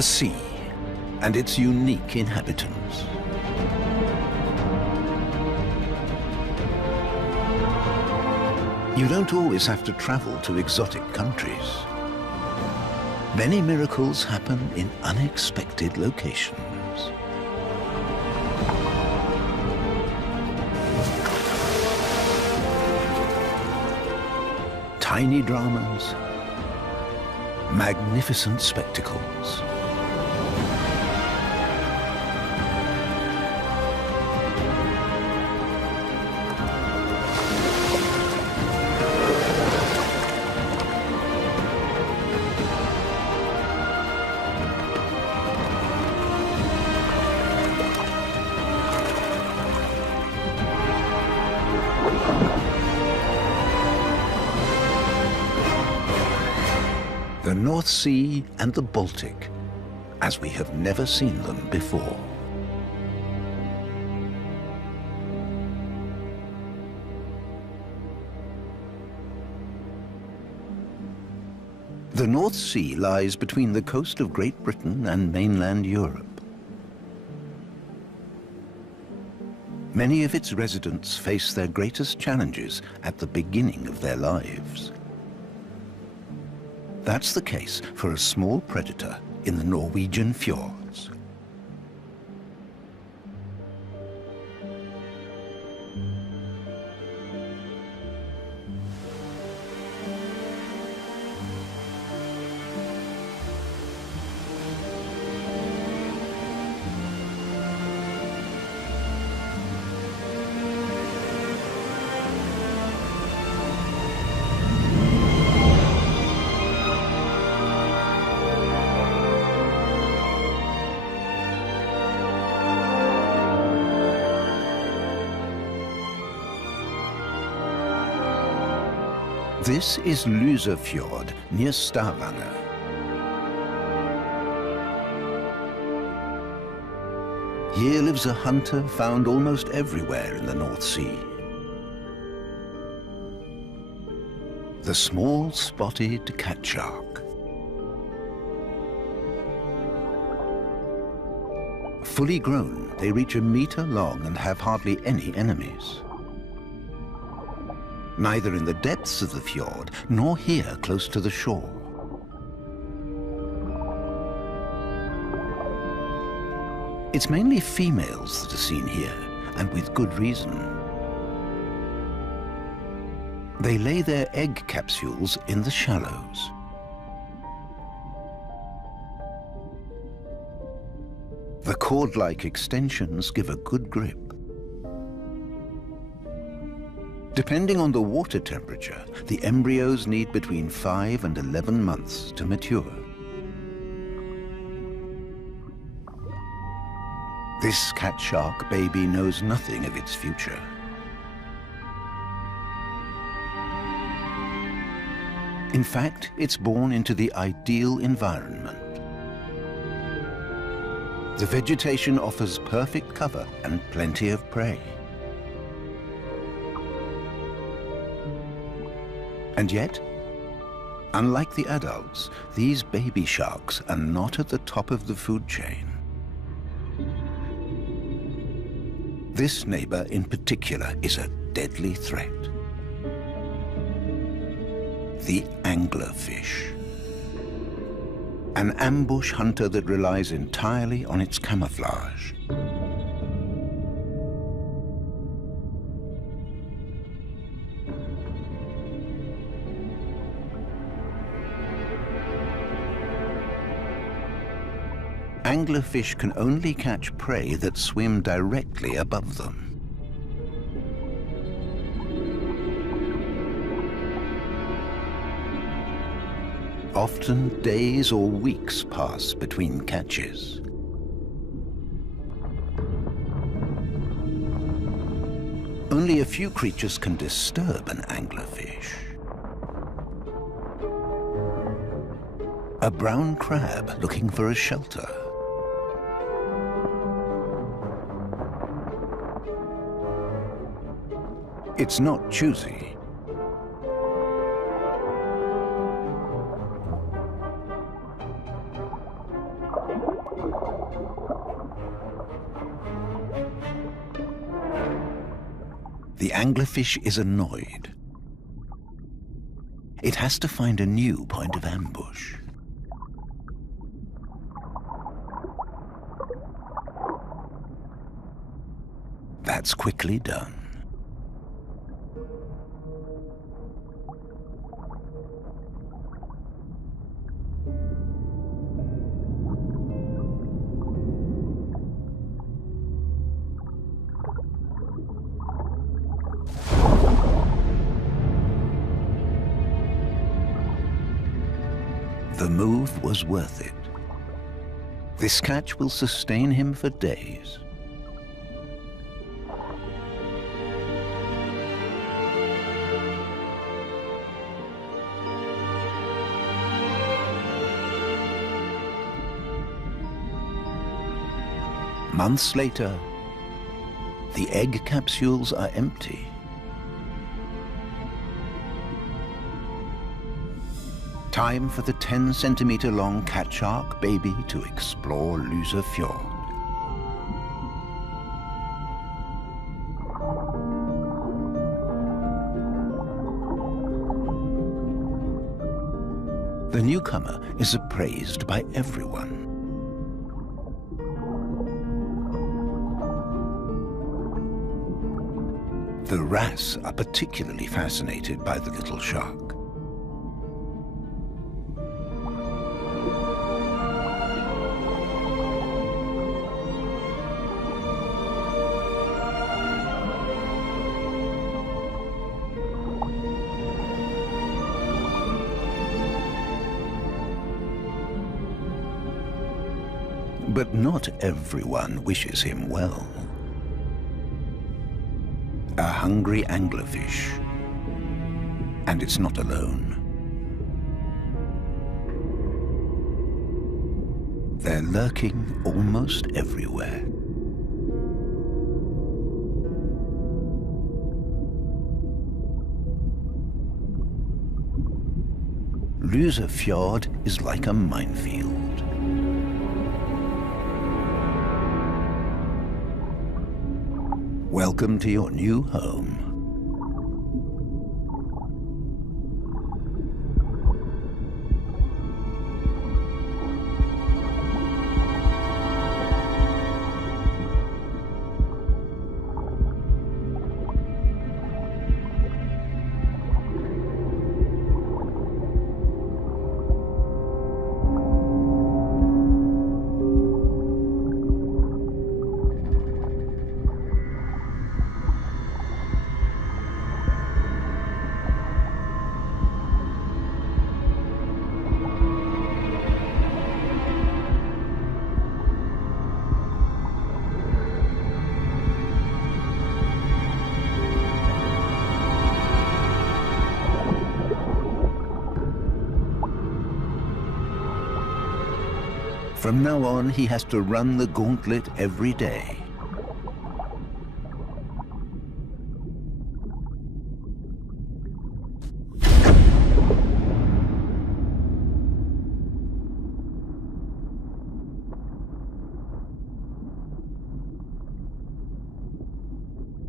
The sea and its unique inhabitants. You don't always have to travel to exotic countries. Many miracles happen in unexpected locations. Tiny dramas, magnificent spectacles. The North Sea and the Baltic, as we have never seen them before. The North Sea lies between the coast of Great Britain and mainland Europe. Many of its residents face their greatest challenges at the beginning of their lives. That's the case for a small predator in the Norwegian fjords. This is Lysefjord near Stavanger. Here lives a hunter found almost everywhere in the North Sea. The small spotted cat shark. Fully grown, they reach a meter long and have hardly any enemies. Neither in the depths of the fjord, nor here close to the shore. It's mainly females that are seen here, and with good reason. They lay their egg capsules in the shallows. The cord-like extensions give a good grip. Depending on the water temperature, the embryos need between 5 and 11 months to mature. This cat shark baby knows nothing of its future. In fact, it's born into the ideal environment. The vegetation offers perfect cover and plenty of prey. And yet, unlike the adults, these baby sharks are not at the top of the food chain. This neighbor in particular is a deadly threat. The anglerfish. An ambush hunter that relies entirely on its camouflage. Anglerfish can only catch prey that swim directly above them. Often days or weeks pass between catches. Only a few creatures can disturb an anglerfish. A brown crab looking for a shelter. It's not choosy. The anglerfish is annoyed. It has to find a new point of ambush. That's quickly done. The move was worth it. This catch will sustain him for days. Months later, the egg capsules are empty. Time for the 10-centimeter long cat shark baby to explore Lyse Fjord. The newcomer is appraised by everyone. The wrasse are particularly fascinated by the little shark. But not everyone wishes him well. A hungry anglerfish, and it's not alone. They're lurking almost everywhere. Lyse Fjord is like a minefield. Welcome to your new home. From now on, he has to run the gauntlet every day.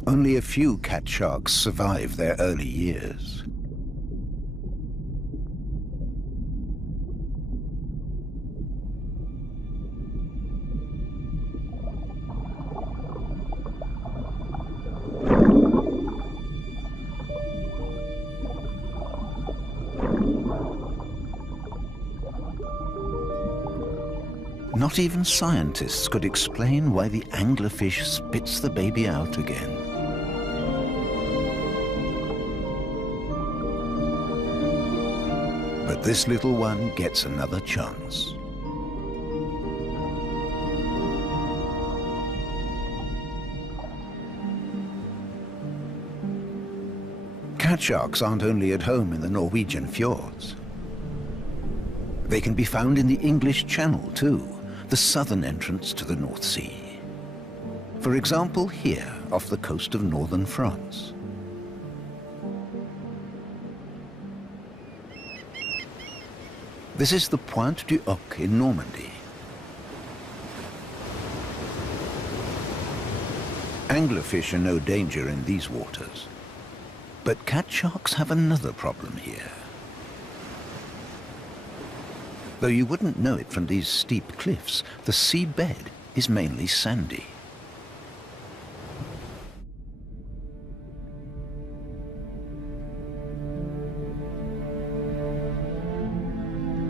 Only a few cat sharks survive their early years. Not even scientists could explain why the anglerfish spits the baby out again. But this little one gets another chance. Cat sharks aren't only at home in the Norwegian fjords. They can be found in the English Channel too, the southern entrance to the North Sea. For example, here, off the coast of northern France. This is the Pointe du Hoc in Normandy. Anglerfish are no danger in these waters. But cat sharks have another problem here. Though you wouldn't know it from these steep cliffs, the seabed is mainly sandy.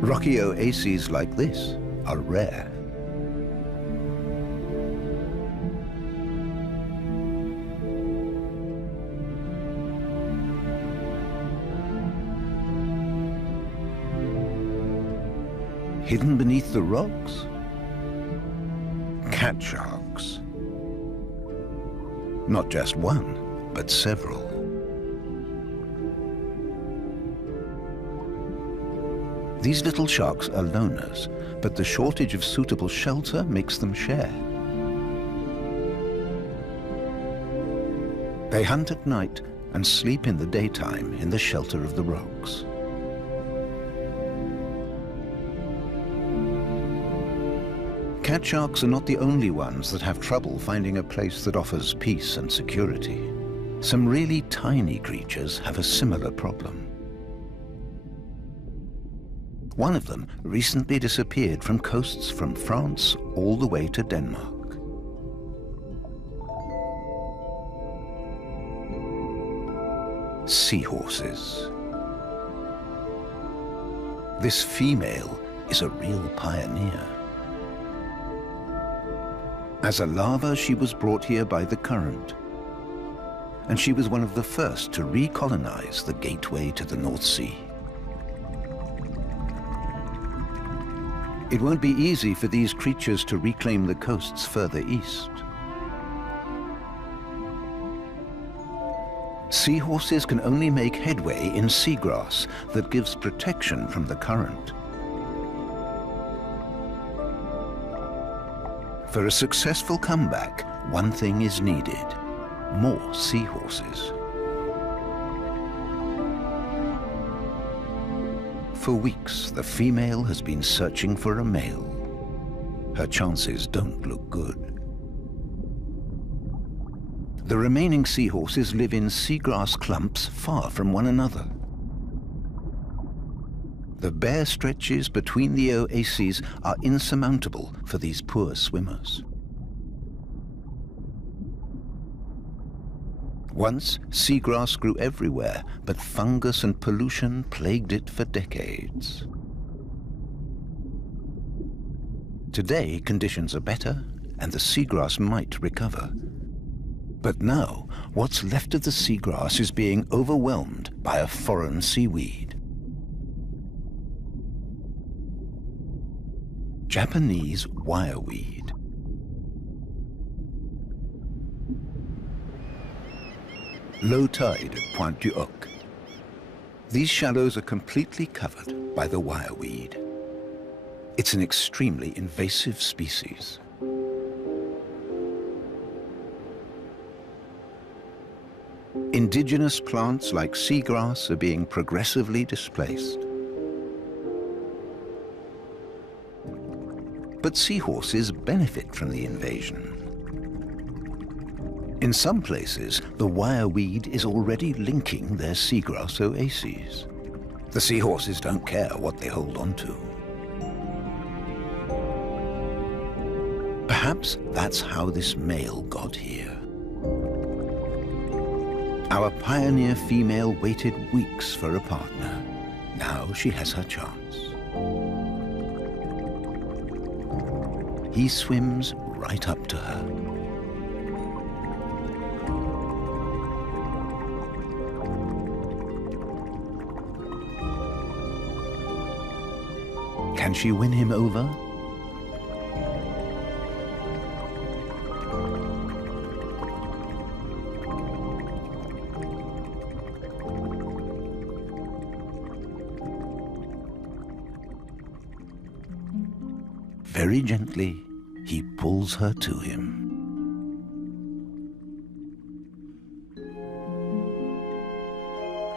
Rocky oases like this are rare. Hidden beneath the rocks? Cat sharks. Not just one, but several. These little sharks are loners, but the shortage of suitable shelter makes them share. They hunt at night and sleep in the daytime in the shelter of the rocks. Cat sharks are not the only ones that have trouble finding a place that offers peace and security. Some really tiny creatures have a similar problem. One of them recently disappeared from coasts from France all the way to Denmark. Seahorses. This female is a real pioneer. As a larva, she was brought here by the current, and she was one of the first to recolonize the gateway to the North Sea. It won't be easy for these creatures to reclaim the coasts further east. Seahorses can only make headway in seagrass that gives protection from the current. For a successful comeback, one thing is needed: more seahorses. For weeks, the female has been searching for a male. Her chances don't look good. The remaining seahorses live in seagrass clumps far from one another. The bare stretches between the oases are insurmountable for these poor swimmers. Once, seagrass grew everywhere, but fungus and pollution plagued it for decades. Today, conditions are better, and the seagrass might recover. But now, what's left of the seagrass is being overwhelmed by a foreign seaweed. Japanese wireweed. Low tide at Pointe du Hoc. These shallows are completely covered by the wireweed. It's an extremely invasive species. Indigenous plants like seagrass are being progressively displaced. But seahorses benefit from the invasion. In some places, the wireweed is already linking their seagrass oases. The seahorses don't care what they hold on to. Perhaps that's how this male got here. Our pioneer female waited weeks for a partner. Now she has her chance. He swims right up to her. Can she win him over? Very gently, he pulls her to him.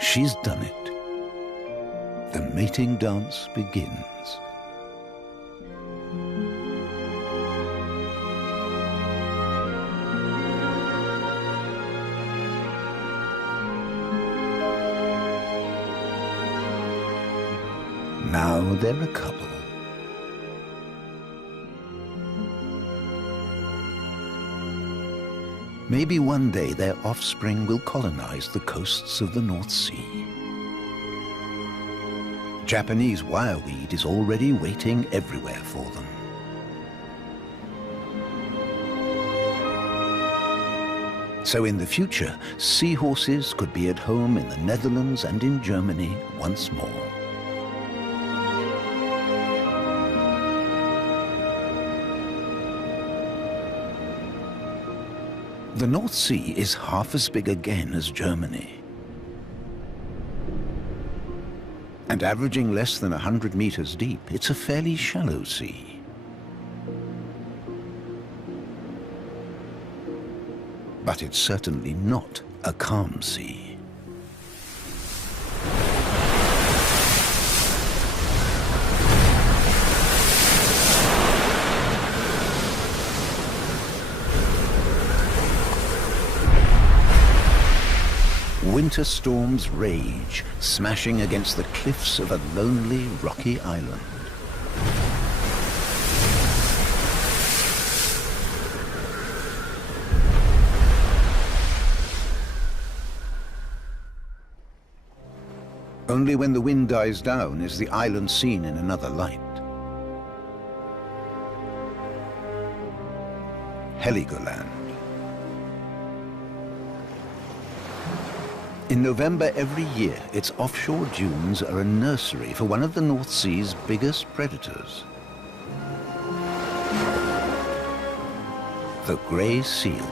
She's done it. The mating dance begins. now they're a couple. Maybe one day their offspring will colonize the coasts of the North Sea. Japanese wireweed is already waiting everywhere for them. So in the future, seahorses could be at home in the Netherlands and in Germany once more. The North Sea is half as big again as Germany. And averaging less than 100 meters deep, it's a fairly shallow sea. But it's certainly not a calm sea. Winter storms rage, smashing against the cliffs of a lonely, rocky island. Only when the wind dies down is the island seen in another light. Heligoland. In November every year, its offshore dunes are a nursery for one of the North Sea's biggest predators, the grey seal.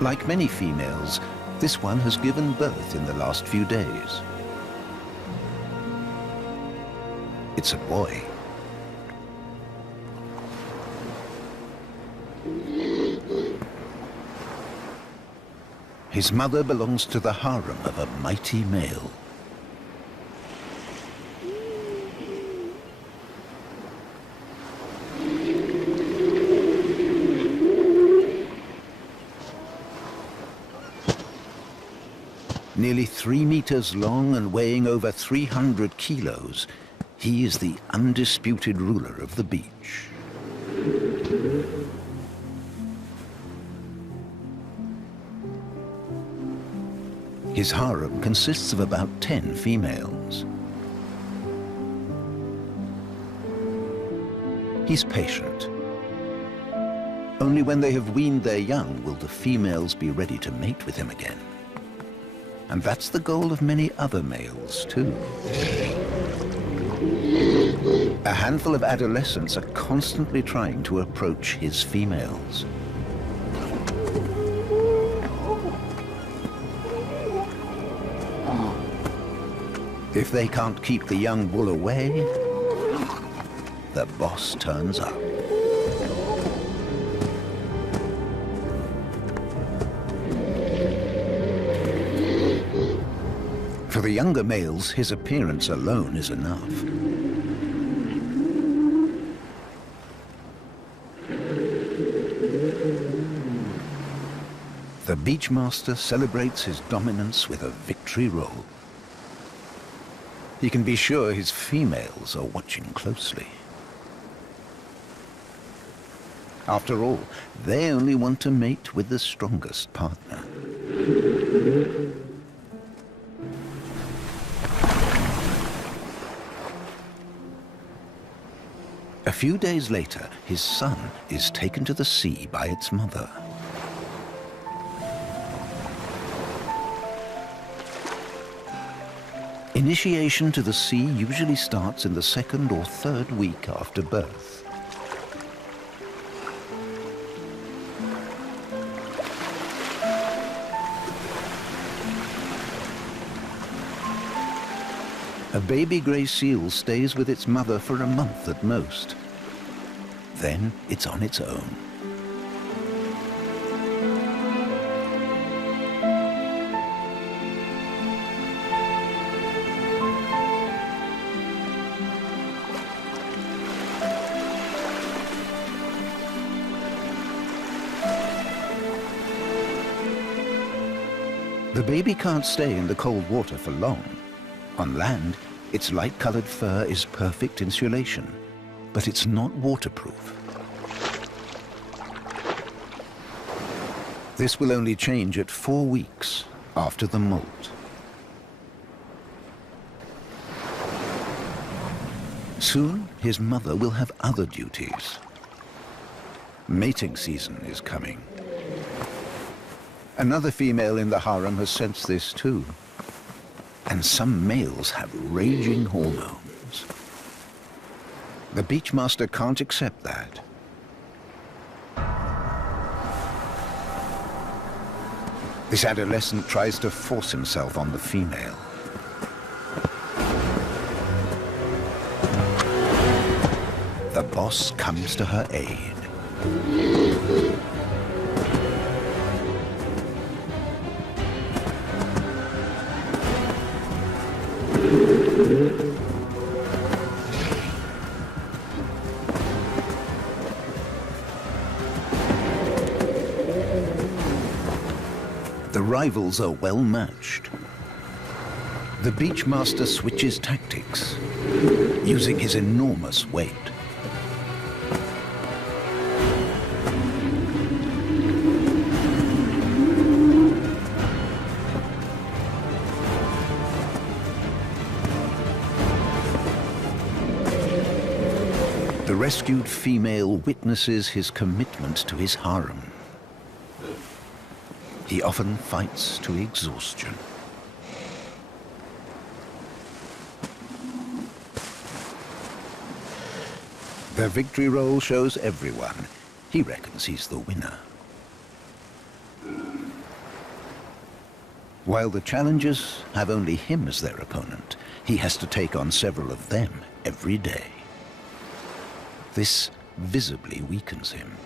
Like many females, this one has given birth in the last few days. It's a boy. His mother belongs to the harem of a mighty male. Nearly 3 meters long and weighing over 300 kilos, he is the undisputed ruler of the beach. His harem consists of about 10 females. He's patient. Only when they have weaned their young will the females be ready to mate with him again. And that's the goal of many other males, too. A handful of adolescents are constantly trying to approach his females. If they can't keep the young bull away, the boss turns up. For the younger males, his appearance alone is enough. The beachmaster celebrates his dominance with a victory roll. He can be sure his females are watching closely. After all, they only want to mate with the strongest partner. A few days later, his son is taken to the sea by its mother. Initiation to the sea usually starts in the 2nd or 3rd week after birth. A baby grey seal stays with its mother for a month at most. Then it's on its own. The baby can't stay in the cold water for long. On land, its light-colored fur is perfect insulation, but it's not waterproof. This will only change at 4 weeks after the molt. Soon, his mother will have other duties. Mating season is coming. Another female in the harem has sensed this too. And some males have raging hormones. The beachmaster can't accept that. This adolescent tries to force himself on the female. The boss comes to her aid. The rivals are well matched. The beachmaster switches tactics, using his enormous weight. The rescued female witnesses his commitment to his harem. He often fights to exhaustion. Their victory roll shows everyone. He reckons he's the winner. While the challengers have only him as their opponent, he has to take on several of them every day. This visibly weakens him.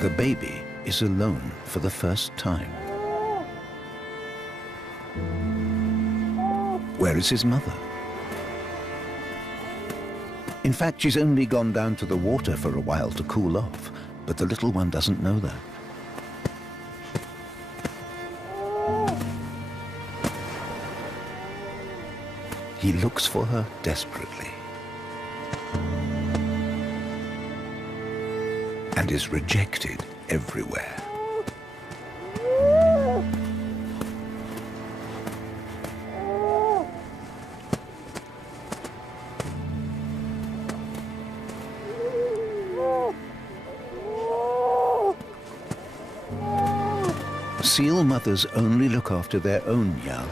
The baby is alone for the first time. Where is his mother? In fact, she's only gone down to the water for a while to cool off, but the little one doesn't know that. He looks for her desperately and is rejected everywhere. Seal mothers only look after their own young.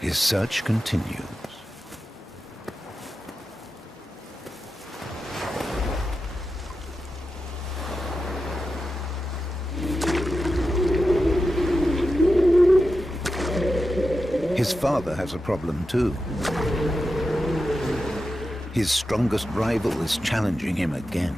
His search continues. His father has a problem too. His strongest rival is challenging him again.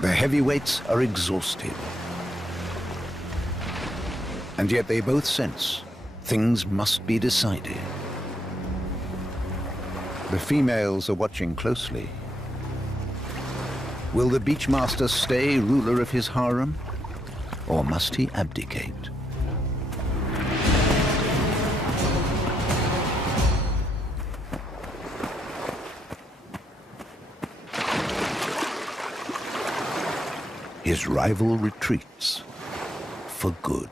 The heavyweights are exhausted. And yet they both sense things must be decided. The females are watching closely. Will the beachmaster stay ruler of his harem, or must he abdicate? His rival retreats for good.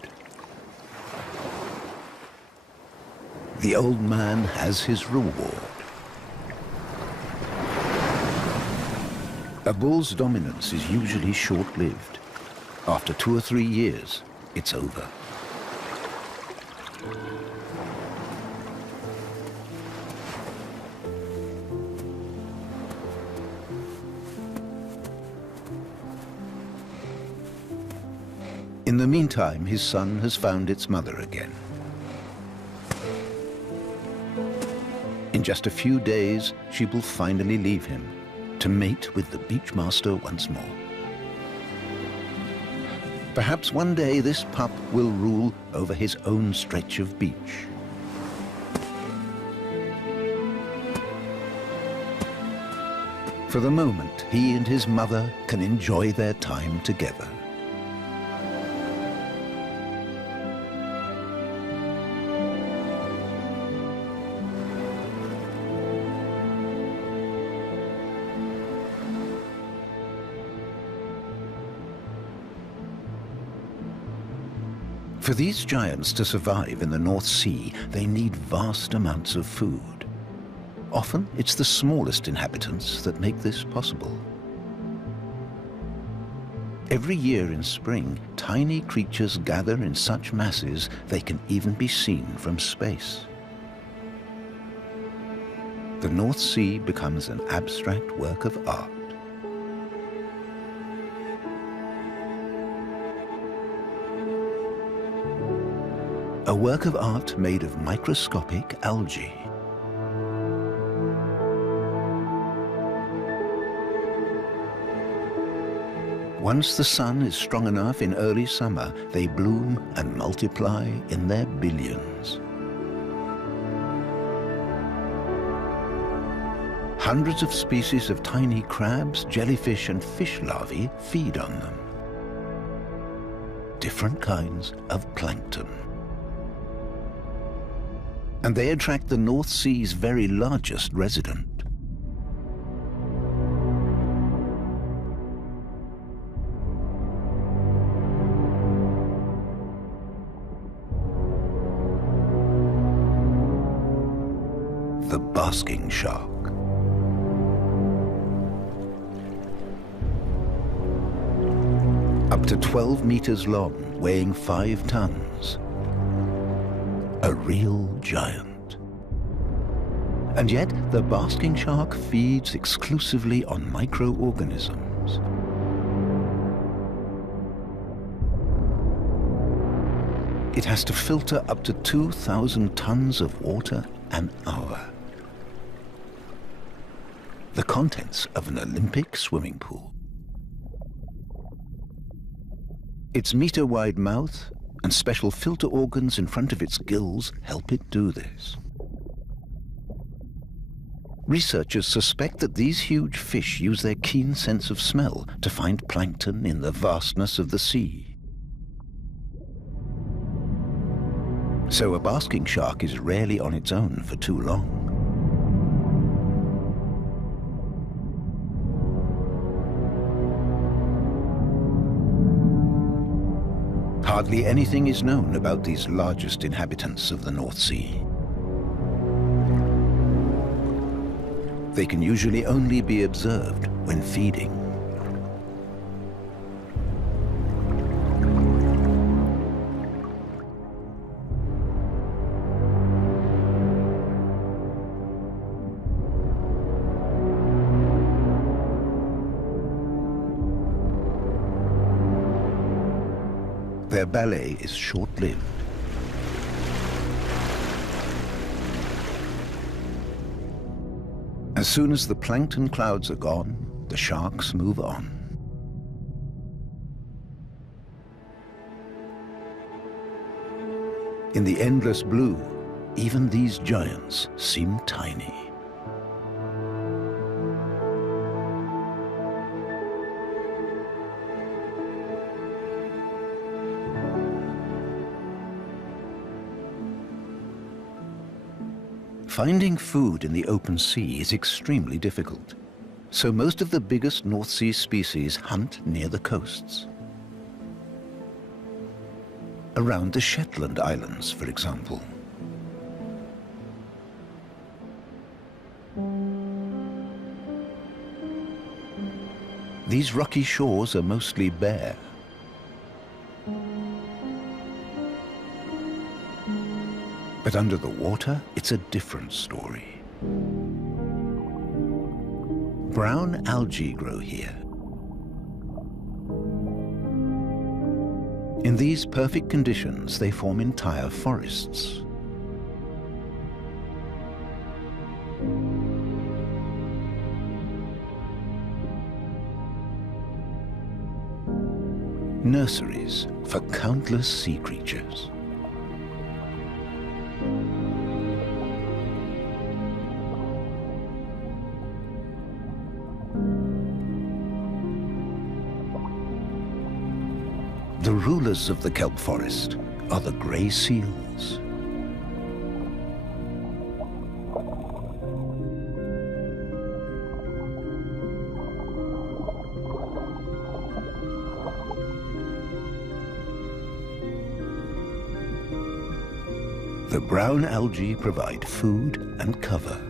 The old man has his reward. A bull's dominance is usually short-lived. After 2 or 3 years, it's over. In the meantime, his son has found its mother again. In just a few days, she will finally leave him to mate with the beachmaster once more. Perhaps one day this pup will rule over his own stretch of beach. For the moment, he and his mother can enjoy their time together. For these giants to survive in the North Sea, they need vast amounts of food. Often, it's the smallest inhabitants that make this possible. Every year in spring, tiny creatures gather in such masses they can even be seen from space. The North Sea becomes an abstract work of art. A work of art made of microscopic algae. Once the sun is strong enough in early summer, they bloom and multiply in their billions. Hundreds of species of tiny crabs, jellyfish, and fish larvae feed on them. Different kinds of plankton. And they attract the North Sea's very largest resident. The basking shark. Up to 12 meters long, weighing 5 tons. A real giant. And yet, the basking shark feeds exclusively on microorganisms. It has to filter up to 2,000 tons of water an hour. The contents of an Olympic swimming pool. Its meter-wide mouth and special filter organs in front of its gills help it do this. Researchers suspect that these huge fish use their keen sense of smell to find plankton in the vastness of the sea. So a basking shark is rarely on its own for too long. Hardly anything is known about these largest inhabitants of the North Sea. They can usually only be observed when feeding. Their ballet is short-lived. As soon as the plankton clouds are gone, the sharks move on. In the endless blue, even these giants seem tiny. Finding food in the open sea is extremely difficult, so most of the biggest North Sea species hunt near the coasts. Around the Shetland Islands, for example. These rocky shores are mostly bare. But under the water, it's a different story. Brown algae grow here. In these perfect conditions, they form entire forests. Nurseries for countless sea creatures. The rulers of the kelp forest are the grey seals. The brown algae provide food and cover.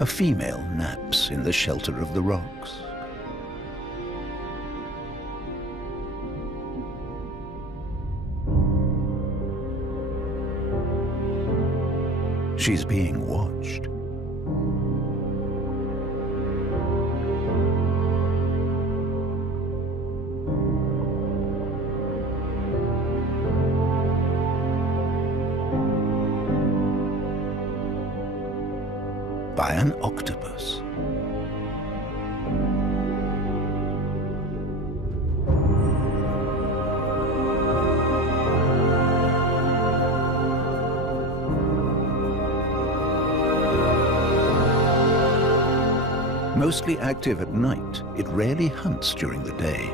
A female naps in the shelter of the rocks. She's being watched. By an octopus. Mostly active at night, it rarely hunts during the day.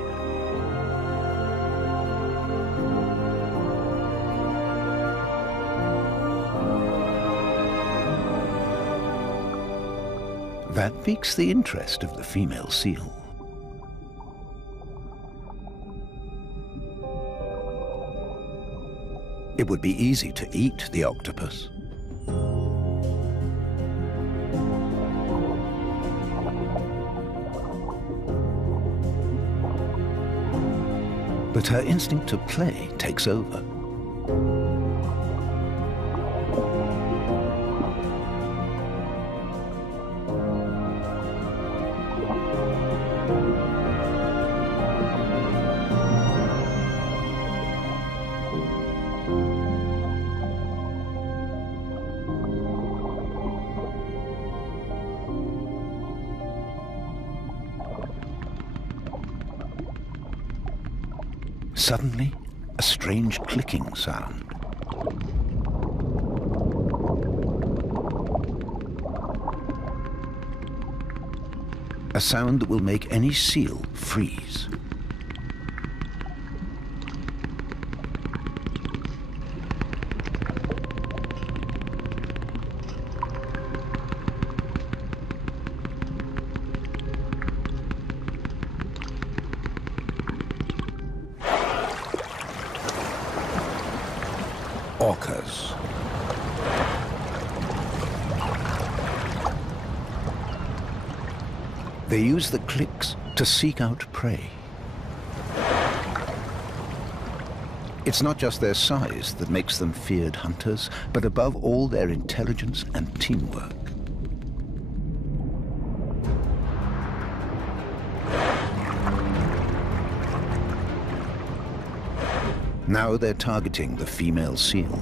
That piques the interest of the female seal. It would be easy to eat the octopus. But her instinct to play takes over. Suddenly, a strange clicking sound. A sound that will make any seal freeze. Orcas. They use the clicks to seek out prey. It's not just their size that makes them feared hunters, but above all their intelligence and teamwork. Now they're targeting the female seal.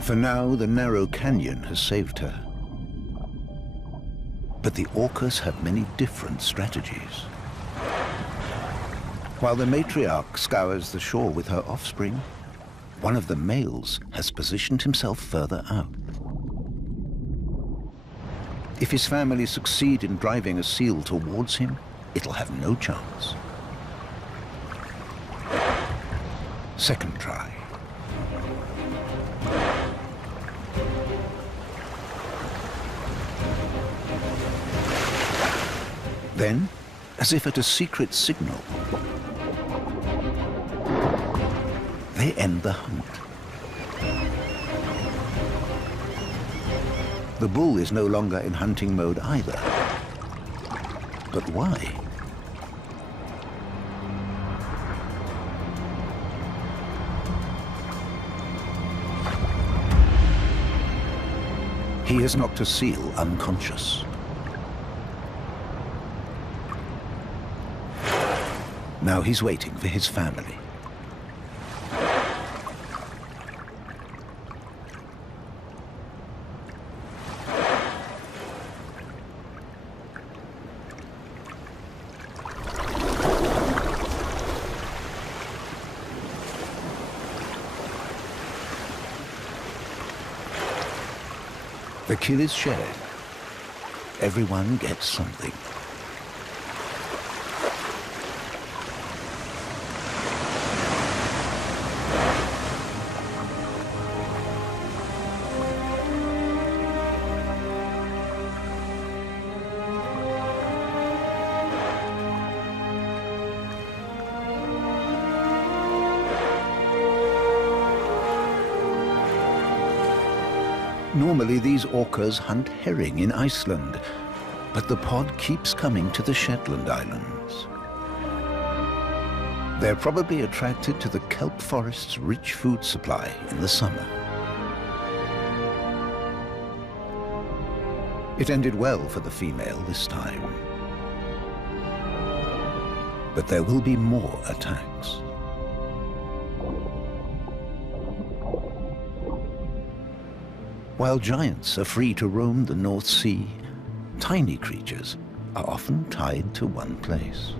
For now, the narrow canyon has saved her. But the orcas have many different strategies. While the matriarch scours the shore with her offspring, one of the males has positioned himself further out. If his family succeed in driving a seal towards him, it'll have no chance. Second try. Then, as if at a secret signal, they end the hunt. The bull is no longer in hunting mode either. But why? He has knocked a seal unconscious. Now he's waiting for his family. The kill is shared. Everyone gets something. Normally, these orcas hunt herring in Iceland, but the pod keeps coming to the Shetland Islands. They're probably attracted to the kelp forest's rich food supply in the summer. It ended well for the female this time. But there will be more attacks. While giants are free to roam the North Sea, tiny creatures are often tied to one place.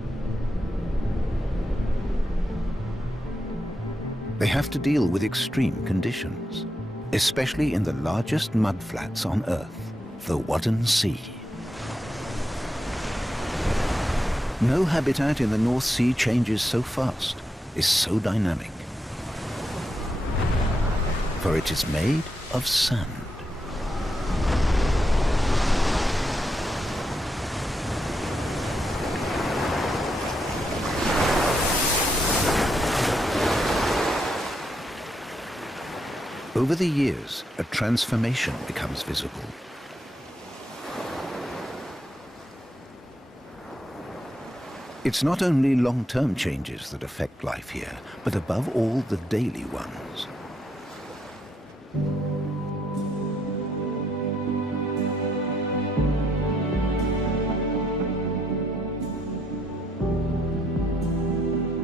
They have to deal with extreme conditions, especially in the largest mudflats on Earth, the Wadden Sea. No habitat in the North Sea changes so fast, is so dynamic. For it is made of sand. Over the years, a transformation becomes visible. It's not only long-term changes that affect life here, but above all, the daily ones.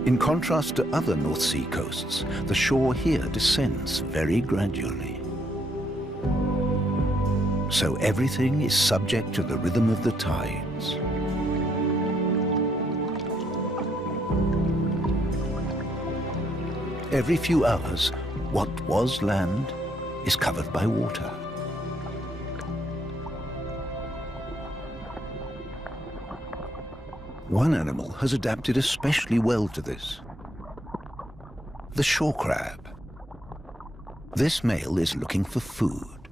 In contrast to other North Sea coasts, the shore here descends very gradually. So everything is subject to the rhythm of the tides. Every few hours, what was land is covered by water. One animal has adapted especially well to this. The shore crab. This male is looking for food.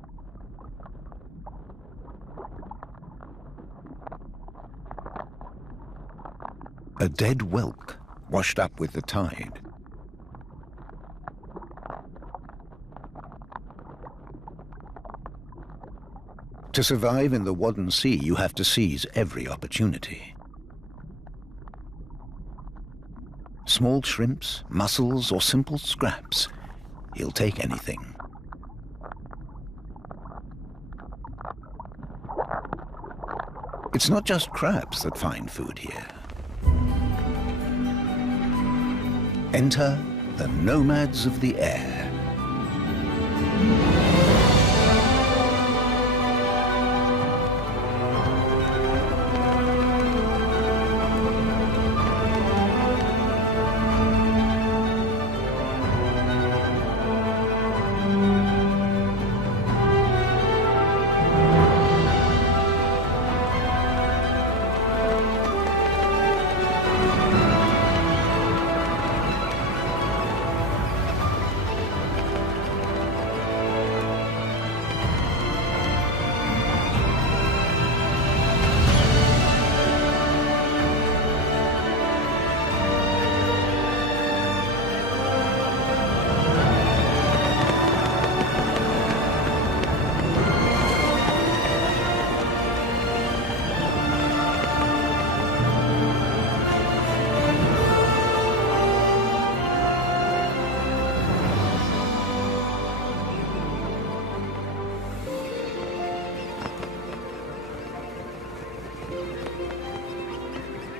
A dead whelk washed up with the tide. To survive in the Wadden Sea, you have to seize every opportunity. Small shrimps, mussels, or simple scraps, he'll take anything. It's not just crabs that find food here. Enter the nomads of the air.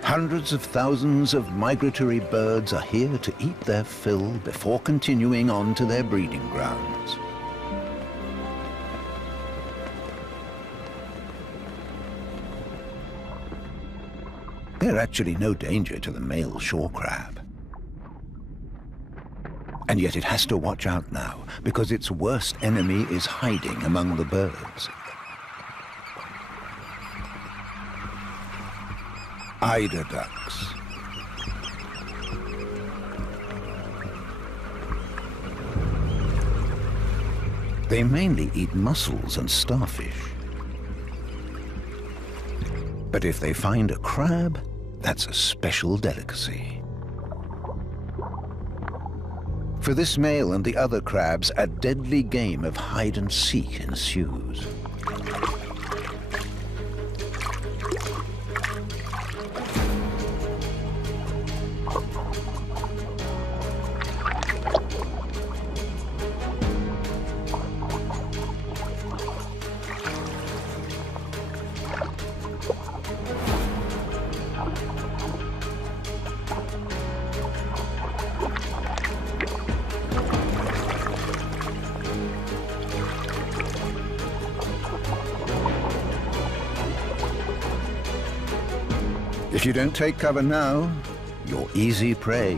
Hundreds of thousands of migratory birds are here to eat their fill before continuing on to their breeding grounds. They're actually no danger to the male shore crab. And yet it has to watch out now, because its worst enemy is hiding among the birds. Eider ducks. They mainly eat mussels and starfish. But if they find a crab, that's a special delicacy. For this male and the other crabs, a deadly game of hide and seek ensues. If you don't take cover now, you're easy prey.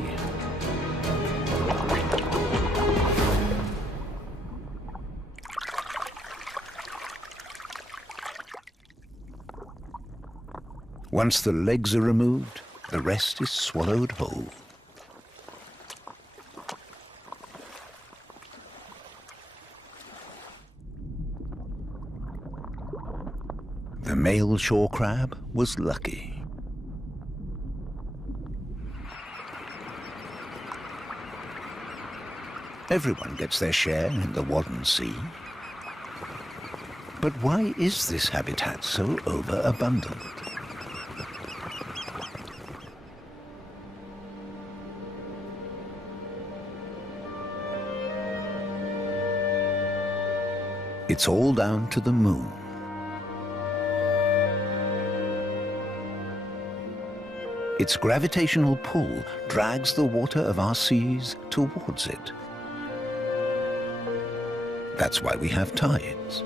Once the legs are removed, the rest is swallowed whole. The male shore crab was lucky. Everyone gets their share in the Wadden Sea. But why is this habitat so overabundant? It's all down to the moon. Its gravitational pull drags the water of our seas towards it. That's why we have tides.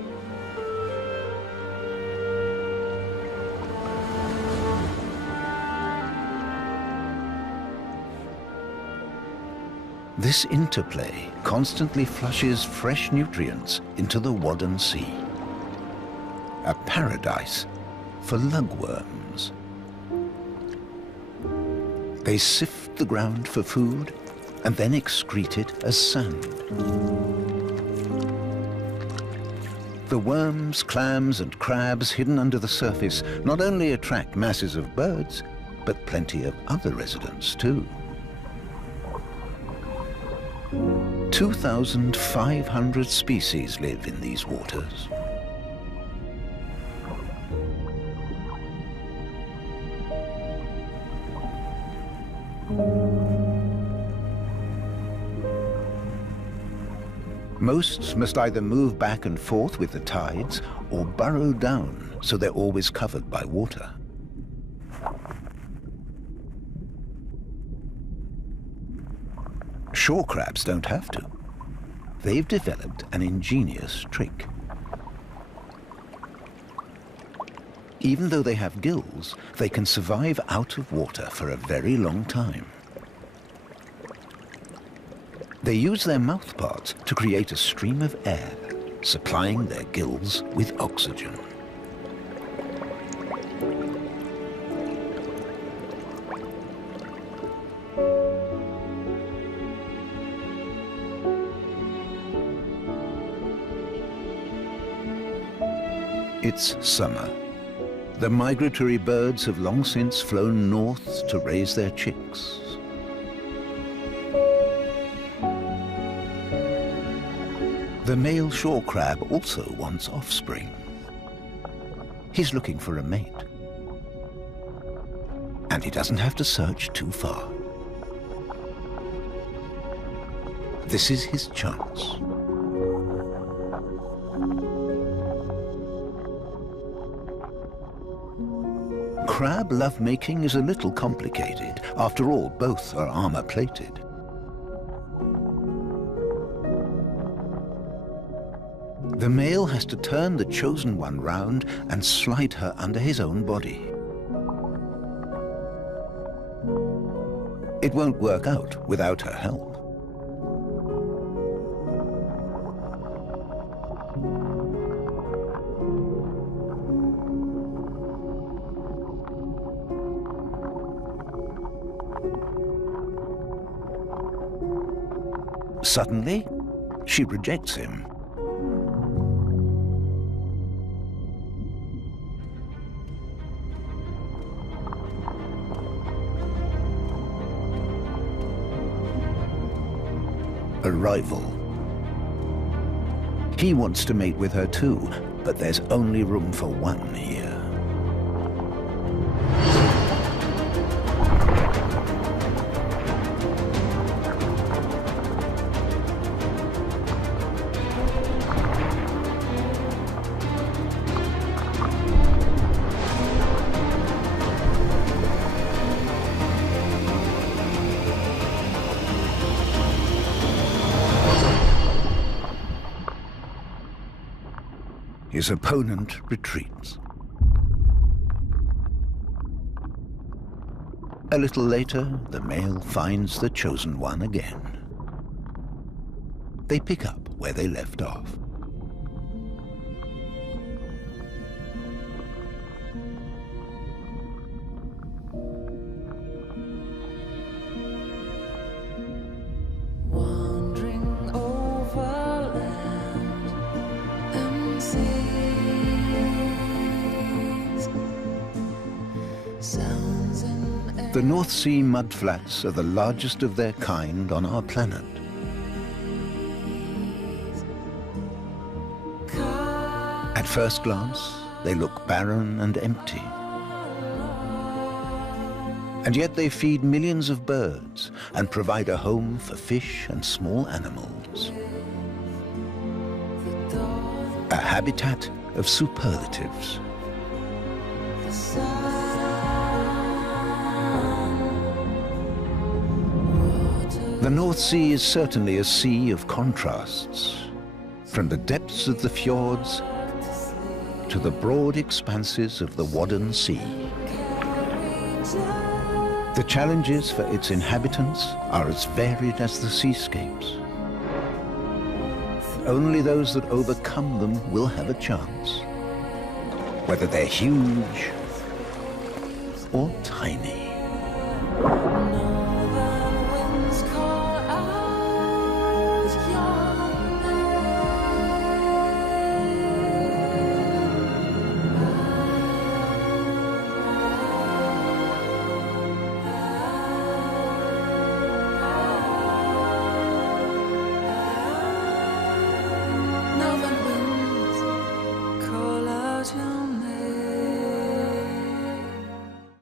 This interplay constantly flushes fresh nutrients into the Wadden Sea, a paradise for lugworms. They sift the ground for food and then excrete it as sand. The worms, clams, and crabs hidden under the surface not only attract masses of birds, but plenty of other residents too. 2,500 species live in these waters. Most must either move back and forth with the tides or burrow down so they're always covered by water. Shore crabs don't have to. They've developed an ingenious trick. Even though they have gills, they can survive out of water for a very long time. They use their mouthparts to create a stream of air, supplying their gills with oxygen. It's summer. The migratory birds have long since flown north to raise their chicks. The male shore crab also wants offspring. He's looking for a mate. And he doesn't have to search too far. This is his chance. crab lovemaking is a little complicated. After all, both are armor-plated. The male has to turn the chosen one round and slide her under his own body. It won't work out without her help. Suddenly, she rejects him. A rival. He wants to mate with her too, but there's only room for one here. His opponent retreats. A little later, the male finds the chosen one again. They pick up where they left off. The North Sea mudflats are the largest of their kind on our planet. At first glance, they look barren and empty. And yet they feed millions of birds and provide a home for fish and small animals. A habitat of superlatives. The North Sea is certainly a sea of contrasts, from the depths of the fjords to the broad expanses of the Wadden Sea. The challenges for its inhabitants are as varied as the seascapes. Only those that overcome them will have a chance, whether they're huge or tiny.